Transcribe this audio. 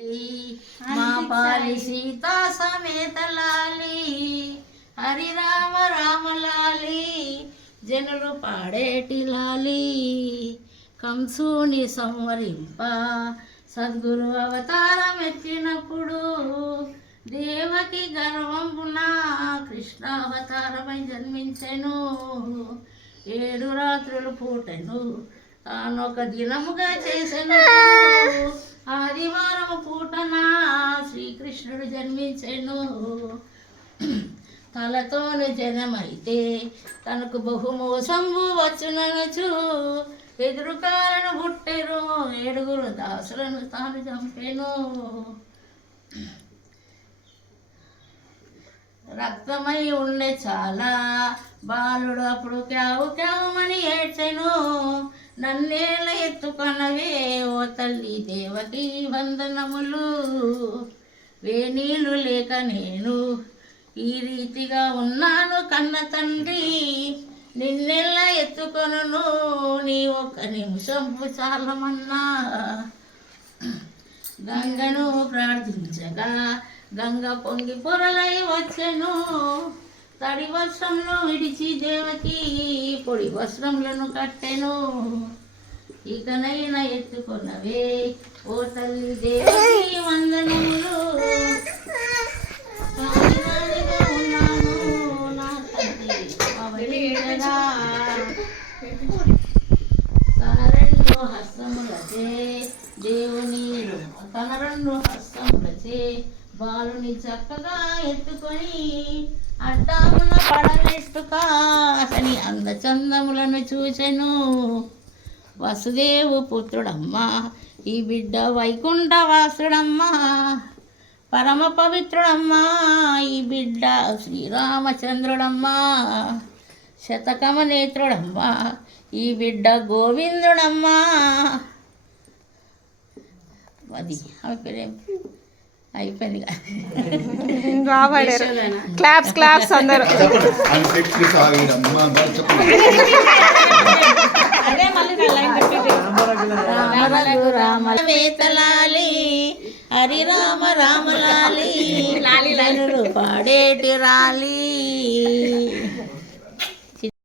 మా పాలి సీతా సమేత లాలి హరి రామ రామ లాలి జనులు పాడేటి లాలి కంసుని సంవరింప సద్గురు అవతారం ఎత్తినప్పుడు దేవకి గర్వంబున కృష్ణ అవతారమై జన్మించెను 7 రాత్రులు పూటెను తానొక దినముగా చేసెను ఆదివారం పూటన శ్రీకృష్ణుడు జన్మించెను తలతోని జనమైతే తనకు బహుమోసంబు వచ్చుననుచు ఎదురుకాలను పుట్టెను 7 దాసులను తాను చంపెను రక్తమై ఉండే చాలా బాలుడు అప్పుడు క్యావు క్యావమని ఏడ్చెను నన్నేళ్ళ ఎత్తుకొనవే ఓ తల్లి దేవకి వందనములు వేనీళ్ళు లేక నేను ఈ రీతిగా ఉన్నాను కన్న తండ్రి నిన్నెళ్ళ ఎత్తుకొను నీ ఒక్క నిమిషం చాలమన్నా గంగను ప్రార్థించగా గంగ పొంగి పొరలై వచ్చెను తడి వస్త్రంలో విడిచి దేవకి పొడి వస్త్రములను కట్టెను ఇకనైనా ఎత్తుకొనవే ఓ తల్లి దేవకి వందనములు ఉన్నాను నా తల్లి తన 2 హస్తములచే దేవుని తన 2 హస్తములచే బాలుని చక్కగా ఎత్తుకొని అడ్డామున పడనెట్టుగా అతని అందచందములను చూచెను వసుదేవు పుత్రుడమ్మా ఈ బిడ్డ వైకుంఠవాసుడమ్మా పరమ పవిత్రుడమ్మా ఈ బిడ్డ శ్రీరామచంద్రుడమ్మా శతకమ నేత్రుడమ్మా ఈ బిడ్డ గోవిందుడమ్మా అది అయిపోయింది క్లాప్స్ క్లాప్స్ అందరూ రామవేతలాలి హరి రామ రామలాలి పాడేటి రాలి